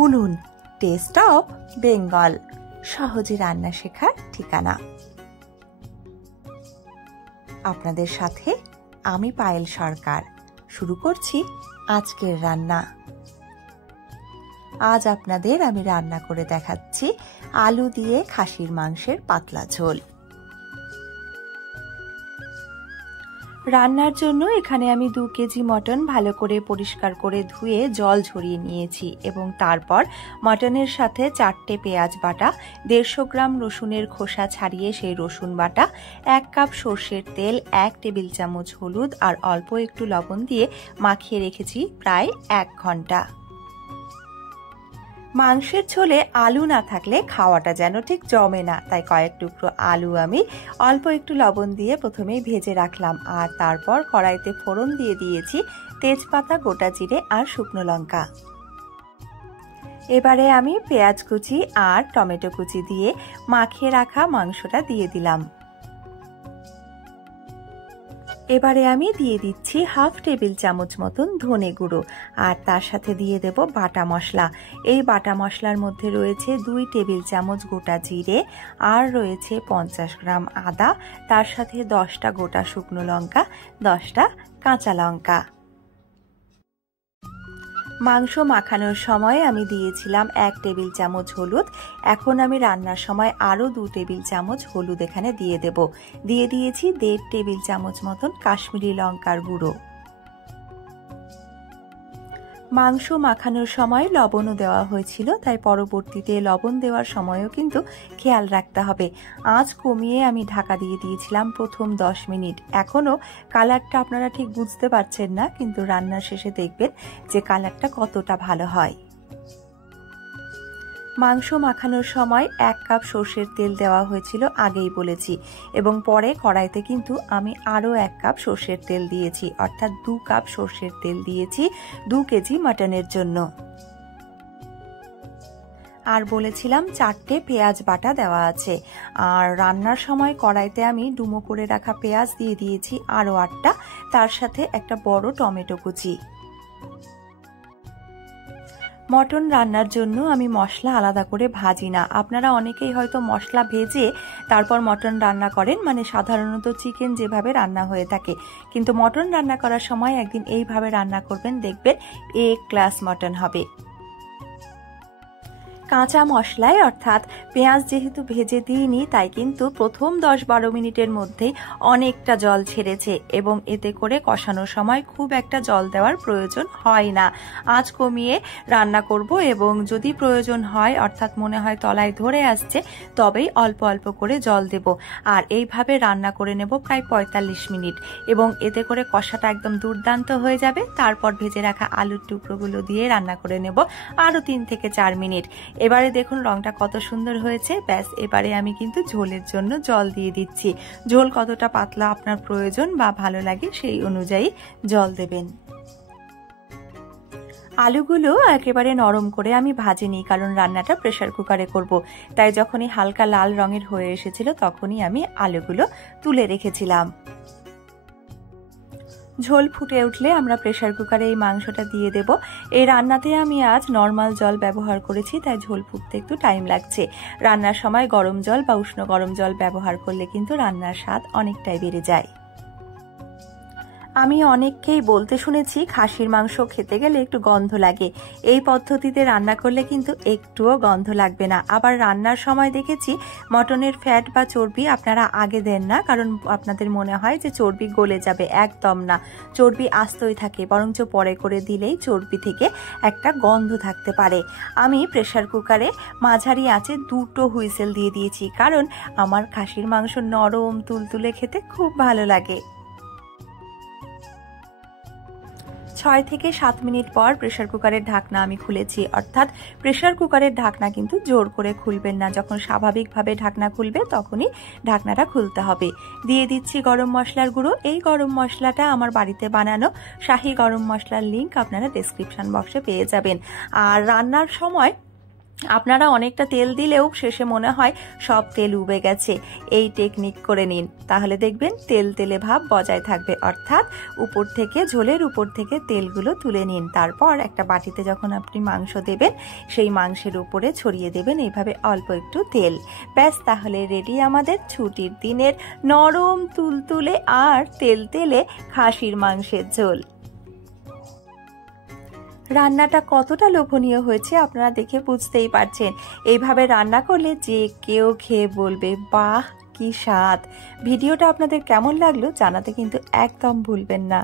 উনুন, test of Bengal, সহজে রান্না শেখার ঠিকানা। আপনাদের সাথে আমি পায়েল সরকার। শুরু করছি আজকের রান্না। আজ আপনাদের আমি রান্না করে দেখাচ্ছি আলু দিয়ে খাসির মাংসের পাতলা ঝোল। রান্নার জন্য এখানে আমি 2 কেজি মটন ভালো করে পরিষ্কার করে ধুয়ে জল ঝরিয়ে নিয়েছি এবং তারপর মটনের সাথে 4টে পেঁয়াজ বাটা, 150 গ্রাম রসুনের খোসা ছাড়িয়ে সেই রসুন বাটা, 1 কাপ সর্ষের তেল, 1 টেবিল চামচ হলুদ আর অল্প একটু লবণ দিয়ে মাখিয়ে রেখেছি প্রায় 1 ঘন্টা। মাংসের ঝোলে আলু না থাকলে খাওয়াটা যেন ঠিক জমে না, তাই কয়েক টুকরো আলু আমি অল্প একটু লবণ দিয়ে প্রথমেই ভেজে রাখলাম আর তারপর কড়াইতে ফোড়ন দিয়ে দিয়েছি তেজপাতা, গোটা জিরে আর শুকনো লঙ্কা। এবারে আমি পেঁয়াজ কুচি আর টমেটো কুচি দিয়ে মাখিয়ে রাখা মাংসটা দিয়ে দিলাম। এবারে আমি দিয়ে দিচ্ছি হাফ টেবিল চামচ মতন ধনে গুঁড়ো আর তার সাথে দিয়ে দেব বাটা মশলা। এই বাটা মশলার মধ্যে রয়েছে 2 টেবিল চামচ গোটা জিরে আর রয়েছে 50 গ্রাম আদা, তার সাথে 10টা গোটা শুকনো লঙ্কা, 10টা কাঁচা লঙ্কা। মাংস মাখানোর সময় আমি দিয়েছিলাম 1 টেবিল চামচ হলুদ। এখন আমি রান্নার সময় আরও 2 টেবিল চামচ হলুদ এখানে দিয়ে দেব। দিয়ে দিয়েছি 1.5 টেবিল চামচ মতন কাশ্মীরি লঙ্কার গুঁড়ো। মাংস মাখানোর সময় লবণও দেওয়া হয়েছিল, তাই পরবর্তীতে লবণ দেওয়ার সময়ও কিন্তু খেয়াল রাখতে হবে। আঁচ কমিয়ে আমি ঢাকা দিয়ে দিয়েছিলাম প্রথম 10 মিনিট। এখনও কালারটা আপনারা ঠিক বুঝতে পারছেন না, কিন্তু রান্নার শেষে দেখবেন যে কালারটা কতটা ভালো হয়। মাংস মাখানোর সময় 1 কাপ সর্ষের তেল দেওয়া হয়েছিল, আগেই বলেছি, এবং পরে কড়াইতে কিন্তু আমি আরও 1 কাপ সর্ষের তেল দিয়েছি, অর্থাৎ 2 কাপ সর্ষের তেল দিয়েছি 2 কেজি মাটনের জন্য। আর বলেছিলাম 4টে পেঁয়াজ বাটা দেওয়া আছে। আর রান্নার সময় কড়াইতে আমি ডুমো করে রাখা পেঁয়াজ দিয়ে দিয়েছি আরও 8টা, তার সাথে একটা বড় টমেটো কুচি। মটন রান্নার জন্য আমি মশলা আলাদা করে ভাজি না। আপনারা অনেকেই হয়তো মশলা ভেজে তারপর মটন রান্না করেন, মানে সাধারণত চিকেন যেভাবে রান্না হয়ে থাকে, কিন্তু মটন রান্না করার সময় একদিন এইভাবে রান্না করবেন, দেখবেন A ক্লাস মটন হবে। কাঁচা মশলায় অর্থাৎ পেঁয়াজ যেহেতু ভেজে দিইনি, তাই কিন্তু প্রথম 10-12 মিনিটের মধ্যেই অনেকটা জল ছেড়েছে এবং এতে করে কষানোর সময় খুব একটা জল দেওয়ার প্রয়োজন হয় না। আঁচ কমিয়ে রান্না করব এবং যদি প্রয়োজন হয়, অর্থাৎ মনে হয় তলায় ধরে আসছে, তবেই অল্প অল্প করে জল দেব। আর এইভাবে রান্না করে নেব প্রায় 45 মিনিট এবং এতে করে কষাটা একদম দুর্দান্ত হয়ে যাবে। তারপর ভেজে রাখা আলুর টুকরোগুলো দিয়ে রান্না করে নেব আরও 3 থেকে 4 মিনিট। এবারে দেখুন রংটা কত সুন্দর হয়েছে। ব্যাস, এবারে আমি কিন্তু ঝোলের জন্য জল দিয়ে দিচ্ছি। ঝোল কতটা পাতলা আপনার প্রয়োজন বা ভালো লাগে সেই অনুযায়ী জল দেবেন। আলুগুলো একেবারে নরম করে আমি ভাজিনি, কারণ রান্নাটা প্রেসার কুকারে করব, তাই যখনই হালকা লাল রঙের হয়ে এসেছিল তখনই আমি আলুগুলো তুলে রেখেছিলাম। ঝোল ফুটে উঠলে আমরা প্রেসার কুকারে এই মাংসটা দিয়ে দেব। এই রান্নাতে আমি আজ নর্মাল জল ব্যবহার করেছি, তাই ঝোল ফুটতে একটু টাইম লাগছে। রান্নার সময় গরম জল বা উষ্ণ গরম জল ব্যবহার করলে কিন্তু রান্নার স্বাদ অনেকটাই বেড়ে যায়। আমি অনেককেই বলতে শুনেছি খাসির মাংস খেতে গেলে একটু গন্ধ লাগে। এই পদ্ধতিতে রান্না করলে কিন্তু একটুও গন্ধ লাগবে না। আবার রান্নার সময় দেখেছি মটনের ফ্যাট বা চর্বি আপনারা আগে দেন না, কারণ আপনাদের মনে হয় যে চর্বি গলে যাবে। একদম না, চর্বি আস্তই থাকে, বরঞ্চ পরে করে দিলেই চর্বি থেকে একটা গন্ধ থাকতে পারে। আমি প্রেসার কুকারে মাঝারি আঁচে 2টো হুইসেল দিয়ে দিয়েছি, কারণ আমার খাসির মাংস নরম তুলতুলে খেতে খুব ভালো লাগে। 6 থেকে 7 মিনিট পর প্রেসার কুকারের ঢাকনা আমি খুলেছি, অর্থাৎ প্রেসার কুকারের ঢাকনা কিন্তু জোর করে খুলবেন না, যখন স্বাভাবিকভাবে ঢাকনা খুলবে তখনই ঢাকনাটা খুলতে হবে। দিয়ে দিচ্ছি গরম মশলার গুঁড়ো। এই গরম মশলাটা আমার বাড়িতে বানানো শাহি গরম মশলার লিংক আপনারা ডেসক্রিপশন বক্সে পেয়ে যাবেন। আর রান্নার সময় আপনারা অনেকটা তেল দিলেও শেষে মনে হয় সব তেল উবে গেছে, এই টেকনিক করে নিন, তাহলে দেখবেন তেল তেলে ভাব বজায় থাকবে। অর্থাৎ উপর থেকে, ঝোলের উপর থেকে তেলগুলো তুলে নিন। তারপর একটা বাটিতে যখন আপনি মাংস দেবেন, সেই মাংসের উপরে ছড়িয়ে দেবেন এইভাবে অল্প একটু তেল। ব্যাস, তাহলে রেডি আমাদের ছুটির দিনের নরম তুলতুলে আর তেল তেলে খাসির মাংসের ঝোল। রান্নাটা কতটা লোভনীয় হয়েছে আপনারা দেখে বুঝতেই পারছেন। এইভাবে রান্না করলে যে কেউ খেয়ে বলবে, বাহ কি স্বাদ। ভিডিওটা আপনাদের কেমন লাগলো জানাতে কিন্তু একদম ভুলবেন না।